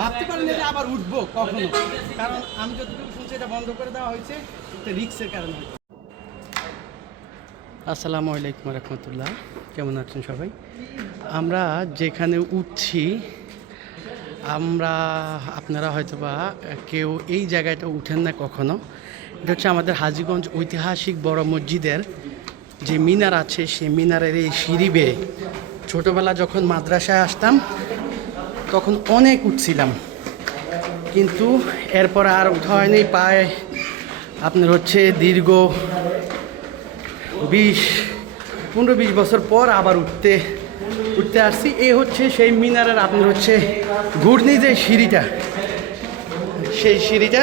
ভাবতে পারেন যে আবার উঠবো কখনো। কারণ আমি যতটুকু শুনছি এটা বন্ধ করে দেওয়া হয়েছে রিক্সের কারণে। আসসালামু আলাইকুম রহমতুল্লাহ। কেমন আছেন সবাই? আমরা যেখানে উঠছি, আমরা, আপনারা হয়তো বা কেউ এই জায়গাটা উঠেন না কখনো। এটা হচ্ছে আমাদের হাজিগঞ্জ ঐতিহাসিক বড় মসজিদের যে মিনার আছে, সেই মিনারের এই সিঁড়ি বেয়ে। ছোটোবেলা যখন মাদ্রাসায় আসতাম তখন অনেক উঠছিলাম। কিন্তু এরপর আর উঠা হয়নি পায়ে আপনার হচ্ছে দীর্ঘ বিশ, পনেরো বিশ বছর পর আবার উঠতে উঠতে আসছি। এই হচ্ছে সেই মিনারের আপনার হচ্ছে ঘূর্ণি যে সিঁড়িটা, সেই সিঁড়িটা।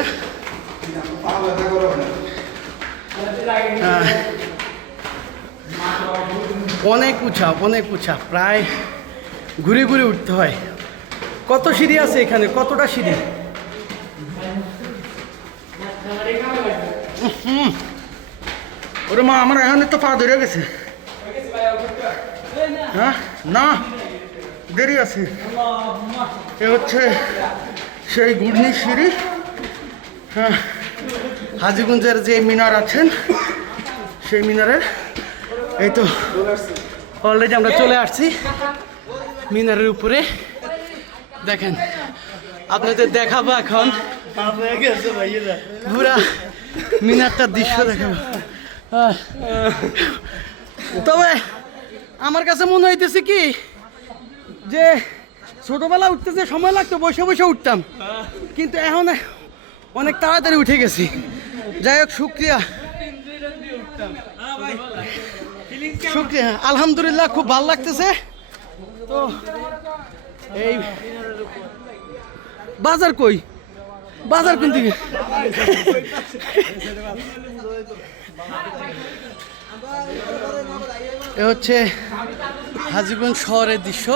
অনেক উঁচা অনেক উঁচা, প্রায় ঘুরে ঘুরে উঠতে হয়। কত সিঁড়ি আছে এখানে? কতটা সিঁড়ি? ওরে মা, আমার এখানে তো পা ধরে গেছে। হ্যাঁ? না, দেরি আছে। এ হচ্ছে সেই গুড়নি সিঁড়ি। হ্যাঁ হাজিগঞ্জের যে মিনার আছেন, সেই মিনারের এই তো অলরেডি আমরা চলে আসছি মিনারের উপরে। দেখেন, আপনাদের দেখাবো এখন। পুরা মিনারটার দৃশ্য দেখাবো। তবে আমার কাছে মনে হইতেছে কি, যে ছোটবেলা উঠতেছে সময় লাগতো, বসে বসে উঠতাম। কিন্তু এখন অনেক তাড়াতাড়ি উঠে গেছি। যাই হোক, শুক্রিয়া। শুক্রিয়া, আলহামদুলিল্লাহ, খুব ভালো লাগতেছে। তো এই বাজার কই? বাজার কোন দিকে? এ হচ্ছে হাজিগঞ্জ শহরের দৃশ্য।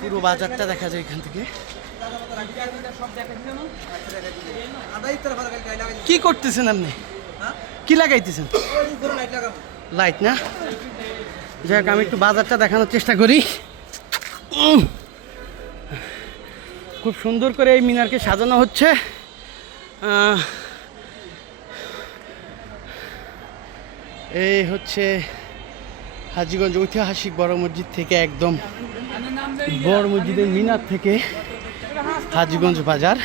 পুরো বাজারটা দেখা যায় এখান থেকে। কি করতেছেন আপনি? কি লাগাইতেছেন? লাইট না? যাই হোক আমি একটু বাজারটা দেখানোর চেষ্টা করি। খুব সুন্দর করে এই মিনারকে সাজানো হচ্ছে। এই হচ্ছে হাজিগঞ্জ ঐতিহাসিক বড় মসজিদ থেকে একদম বড় মসজিদের মিনার থেকে হাজিগঞ্জ বাজার,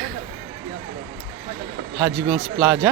হাজিগঞ্জ প্লাজা।